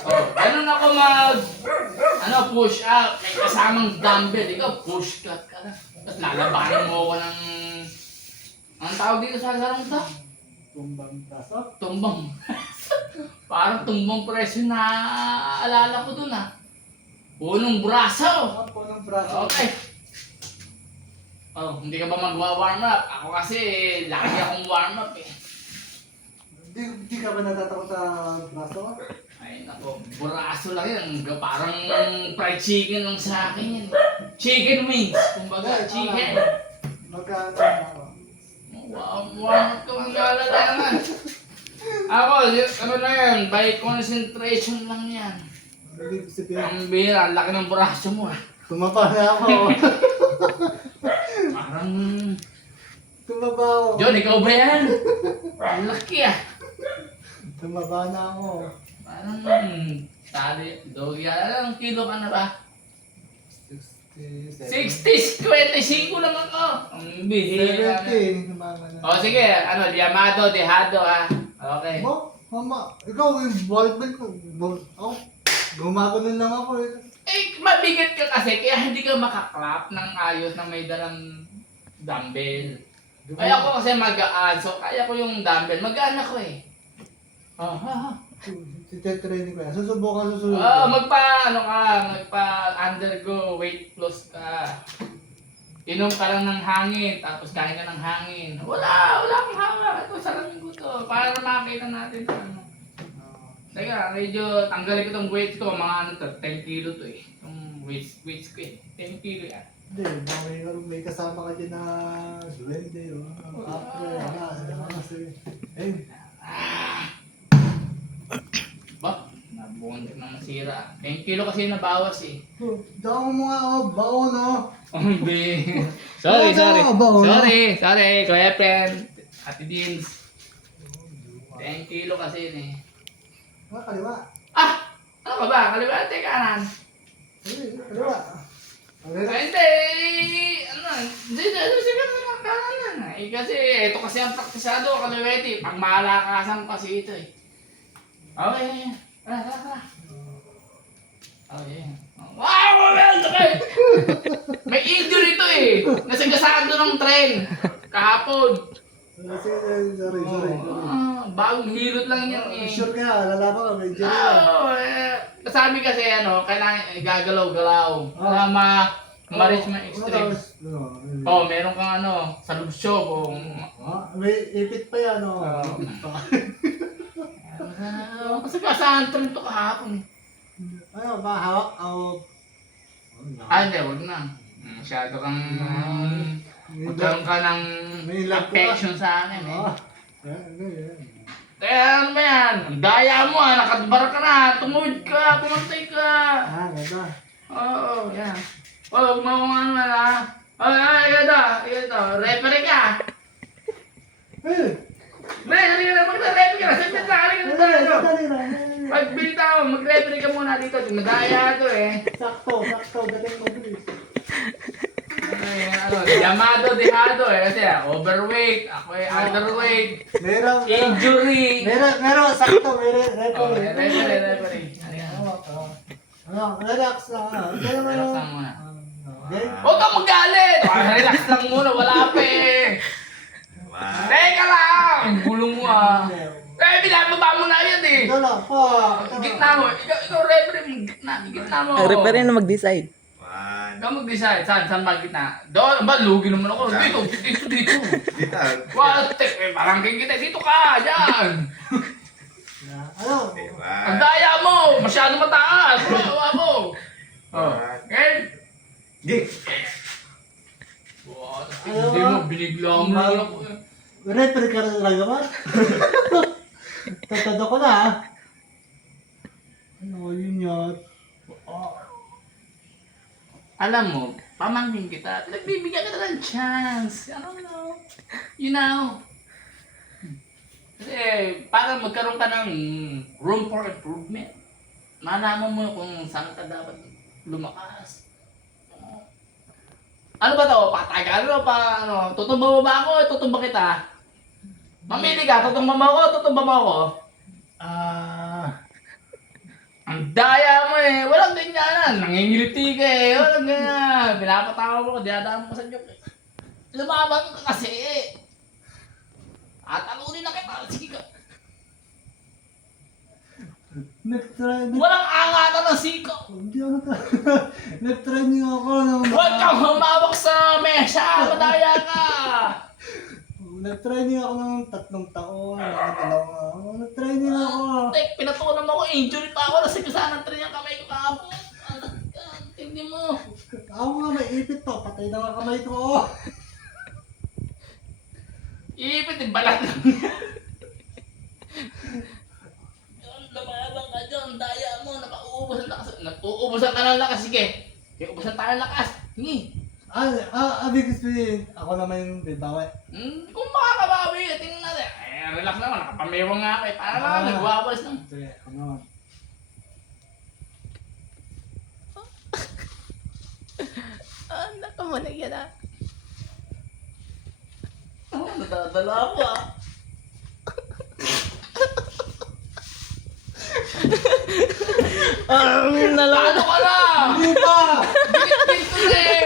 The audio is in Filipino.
Oh, ganun ako mag, ano, push up. May kasamang dumbbell. Ikaw, push cut ka na. Tapos lalabanan mo ako ng, ang tawag dito sa sarong to? Tumbang braso. Tumbang. Parang tumbang presyo na alala ko dun ah. Punong braso. Ako ng braso. Okay. Oh, hindi ka ba magwa-warm up? Ako kasi, lagi akong warm up eh. Di, di ka ba natatakot sa braso? Ay nako, buraso lang yan. Parang fried chicken lang sa akin yan. Chicken wings, kumbaga, chicken. Magkano ako? Wow, ka ang galalaman. Ako, ano na yan, by concentration lang yan. Ang bira, laki ng buraso mo ah. Tumaba na ako. Parang, Tumaba ako. John, ikaw ba yan? Ang laki ah. Tumaba na ako. Tali, dogi, alam, kilo ka na ba? 67. 60, 25 lang ako. Ang bihira na. 70. Tumama na. O sige, ano, Diamado, Dejado ah. Okay. Mo, mama, ikaw yung ballpen ko. Ball, ako, gumagano lang ako eh. Eh, mabigat ka kasi, kaya hindi ka makaklap ng ayos na may dalang dumbbell. Kaya ako kasi magaan, so kaya ko yung dumbbell. Magaan ako eh. Oh, ha, ha. Titetraining ko yan. Susubukan susunod. Ah, magpa, ano ka, magpa undergo weight loss ka. Inom ka lang ng hangin, tapos kain ka ng hangin. Wala, wala akong hawak. Ito, salamin ko to. Para makita natin to. Ano. Teka, medyo tanggalin ko tong weight ko. Mga ano to, 10 kilo to eh. Yung weights, weights ko eh. 10 kilo yan. Hindi, may, may kasama ka dyan na duwende o kapre. Wala, ano kasi. Eh, Ba? Nabuhan ng masira. 10 kilo kasi nabawas eh. oh, damo mo nga ako, baon o. Hindi. sorry, sorry. ka ba, wala? Sorry, sorry. Kuya Pen, Ate Beans. 10 kilo kasi yun eh. Ah, kaliwa. Ah! Ano ka ba? Kaliwa, te, kanan. Hindi, kaliwa. Kaliwa. Ay, hindi. Ano? Hindi, hindi. Ano sige na kanan yan. Eh, kasi ito kasi ang praktisado, kaliwete. Pag malakasan kasi ito eh. Okay. Tara, tara, tara. Okay. Wow! Well, okay. May injury ito eh. Nasagasaan doon ng tren. Kahapon. Ah, Sige, sorry, sorry, sorry. Ah, bagong hilot lang yan eh. Sure ka, lalaban ka, may injury ka. Oo, eh. Sabi kasi ano, kailangan eh, gagalaw-galaw. Para ma ma-reach mo yung extreme. No, Oh, meron kang ano, sa lubsyob o Ah, may ipit pa yan, oh. Ah, kasi kasahan tren to kahapon. Ano, ba, hawak ako. Ah, hindi, wag na. Masyado kang magkaroon ka ng affection sa akin eh. Ah? Kaya ano ba yan? Ang daya mo ah, nakadbar ka na, tumuwid ka, pumantay ka. Ah, ganda. Oo, yan. Oh, huwag mo akong ano ah. Ay, ay, ito, ito, referee ka. Eh, Pre, halika na, magre-referee ka na. Saglit lang, halika na dali, tayo. dali na. Pag bilita mo, mag-referee ka muna dito. Madaya to eh. Sakto, sakto, dating mabilis. Ay, ano, Yamado dehado eh. Kasi ah, overweight, ako eh, underweight, Meron, meron, injury. meron, meron, sakto, meron, referee. Halika. Hawak, hawak. Ano, relax lang, ah. Relax oh. lang muna. Okay? Huwag kang magalit! Ah, Relax lang muna, wala pa eh. Teka lang! Ang gulo mo ah. Eh, binababa lang, po. Ito lang. Gitna mo. Ikaw, ikaw referee mo. Gitna, gitna mo. Ang referee na mag-decide. Ikaw mag-decide. Saan? Saan ba gitna? Doon. Ba, lugi naman ako. Dito, dito, dito. Dito. What? Eh, parang kay kita. Dito ka. Diyan. Ano? Ang daya mo. Masyado mataas. Bawa mo. Oh. Okay? Gig. Wow, hindi mo. Binigla mo lang ako. Referee ka na talaga ba? Tatado ko na, ah. Ano, yun yun. Alam mo, pamangkin kita. Nagbibigyan kita ng chance. Ano no? You know? Kasi para magkaroon ka ng room for improvement. Malaman mo kung saan ka dapat lumakas. Ano ba to? Patay ka? Ano pa? Ano? Tutumba mo ba ako? Tutumba kita? Mamili ka. Tutumba mo ako? Tutumba mo ako? Ah, Ang daya mo eh. Walang ganyanan. Nangingiliti ka eh. Walang ganyan. Pinapatawa mo ko. Dinadaan mo sa joke eh. Lumaban ka kasi eh. At alunin na kita. Sige ka. Nag-try, nag- Walang angatan ng siko. hindi ako nag- nag-training ako ng Huwag kang humawak sa mesa. Madaya. Nag-training ako ng tatlong taon, mga dalawa. Oh, Nag-training ako. Tek, pinatulan mo ako. Injury pa ako. Nasigasan ng tren yung kamay ko kahapon. Tingnan mo. Ako nga may ipit to, patay na nga kamay ko. Iipit yung balat lang. Lumaban ka dyan, daya mo, napauubusan na kasi. Nag-uubusan ka ng lakas, sige. Iubusan tayo ng lakas. Hingi. Ah, ah, abig sabihin, ako naman yung bibawi. Hmm, kung yun, tingnan natin. Eh, relax naman, nakapamewang nga ako eh. Para lang, ah. nagwawas lang. Sige, ano? Ah, nakamunig yan ah. Oh, nadadala ako ah. Ah, nalala. Ano ka na? Hindi pa! Dito, dito,